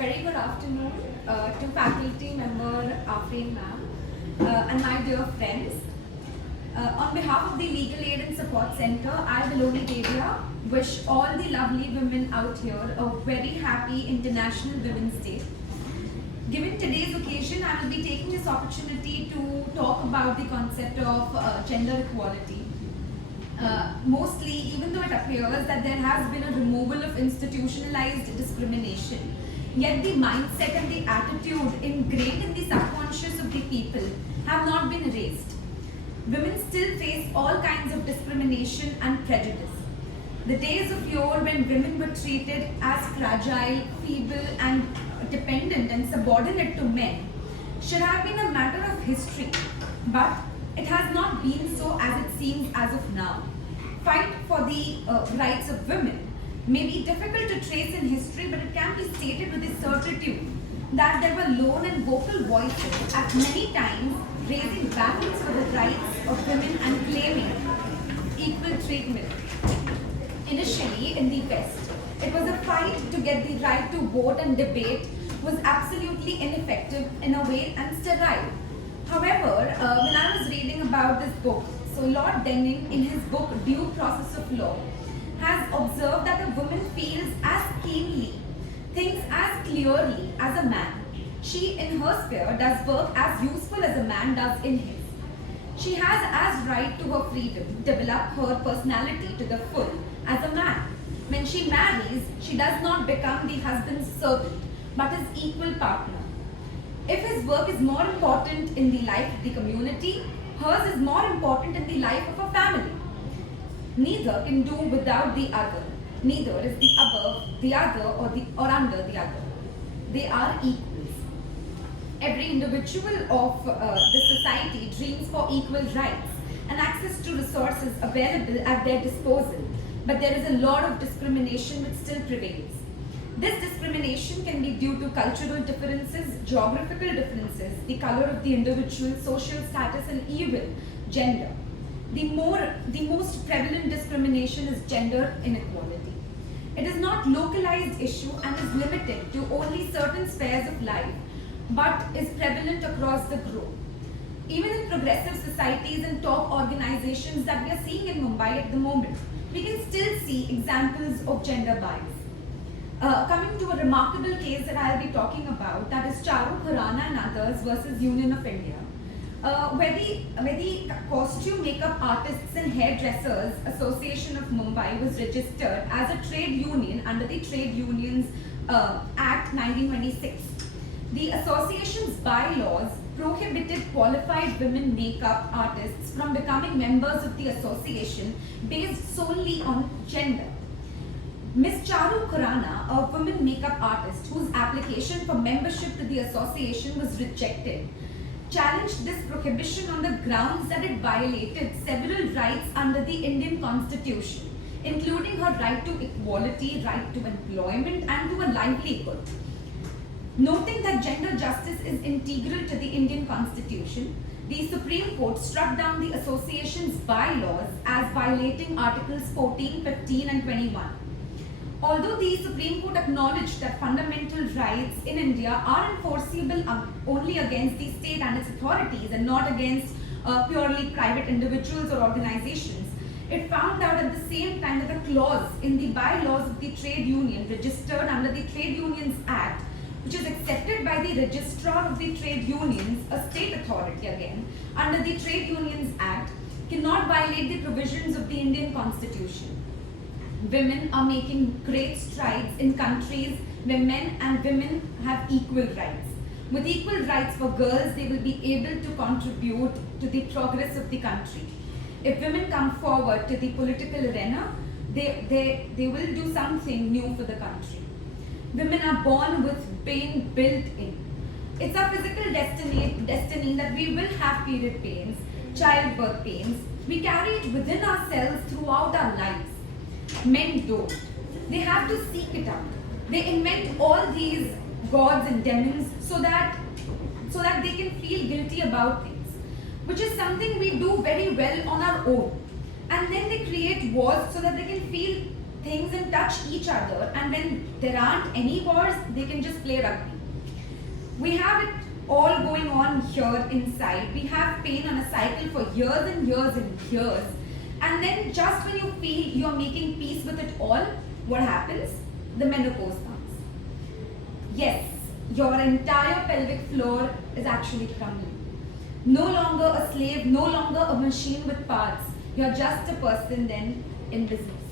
very good afternoon to faculty member Afreen ma'am and my dear friends. On behalf of the Legal Aid and Support Center, I, Viloni, Dedhia, wish all the lovely women out here a very happy International Women's Day. Given today's occasion, I will be taking this opportunity to talk about the concept of gender equality. Mostly, even though it appears that there has been a removal of institutionalized discrimination, yet the mindset and the attitude ingrained in the subconscious of the people have not been erased. Women still face all kinds of discrimination and prejudice. The days of yore when women were treated as fragile, feeble and dependent and subordinate to men should have been a matter of history, but it has not been so as it seems as of now. Fight for the rights of women may be difficult to trace in history, but it can be stated with a certitude that there were lone and vocal voices at many times raising battles for the rights of women and claiming equal treatment. Initially in the West, it was a fight to get the right to vote, and debate was absolutely ineffective in a way and sterile. However, when I was reading about this book, so Lord Denning in his book Due Process of Law has observed that a woman feels as keenly, thinks as clearly as a man. She in her sphere does work as useful as a man does in his. She has as right to her freedom, develop her personality to the full as a man. When she marries, she does not become the husband's servant, but his equal partner. If his work is more important in the life of the community, hers is more important in the life of a family. Neither can do without the other. Neither is the above the other or under the other. They are equals. Every individual of the society dreams for equal rights and access to resources available at their disposal, but there is a lot of discrimination which still prevails. This discrimination can be due to cultural differences, geographical differences, the color of the individual, social status, and even gender. The most prevalent discrimination is gender inequality. It is not localized issue and is limited to only certain spheres of life, but is prevalent across the globe. Even in progressive societies and top organizations that we are seeing in Mumbai at the moment, we can still see examples of gender bias. Coming to a remarkable case that I'll be talking about, that is Charu Khurana and others versus Union of India, where the Costume Makeup Artists and Hairdressers Association of Mumbai was registered as a trade union under the Trade Unions Act 1926. The association's bylaws prohibited qualified women makeup artists from becoming members of the association based solely on gender. Ms. Charu Khurana, a woman makeup artist whose application for membership to the association was rejected, challenged this prohibition on the grounds that it violated several rights under the Indian Constitution, including her right to equality, right to employment, and to a livelihood. Noting that gender justice is integral to the Indian Constitution, the Supreme Court struck down the association's bylaws as violating Articles 14, 15, and 21. Although the Supreme Court acknowledged that fundamental rights in India are enforceable only against the state and its authorities and not against purely private individuals or organizations, it found out at the same time that a clause in the bylaws of the trade union registered under the Trade Unions Act, which is accepted by the registrar of the trade unions, a state authority again, under the Trade Unions Act, cannot violate the provisions of the Indian Constitution. Women are making great strides in countries where men and women have equal rights. With equal rights for girls, they will be able to contribute to the progress of the country. If women come forward to the political arena, they will do something new for the country. Women are born with pain built in. It's our physical destiny that we will have period pains, childbirth pains. We carry it within ourselves throughout our lives. Men don't. They have to seek it out. They invent all these gods and demons so that they can feel guilty about things, which is something we do very well on our own. And then they create wars so that they can feel things and touch each other, and when there aren't any wars, they can just play rugby. We have it all going on here inside. We have pain on a cycle for years and years and years. And then just when you feel you're making peace with it all, what happens? The menopause comes. Yes, your entire pelvic floor is actually crumbling. No longer a slave, no longer a machine with parts. You're just a person then in business.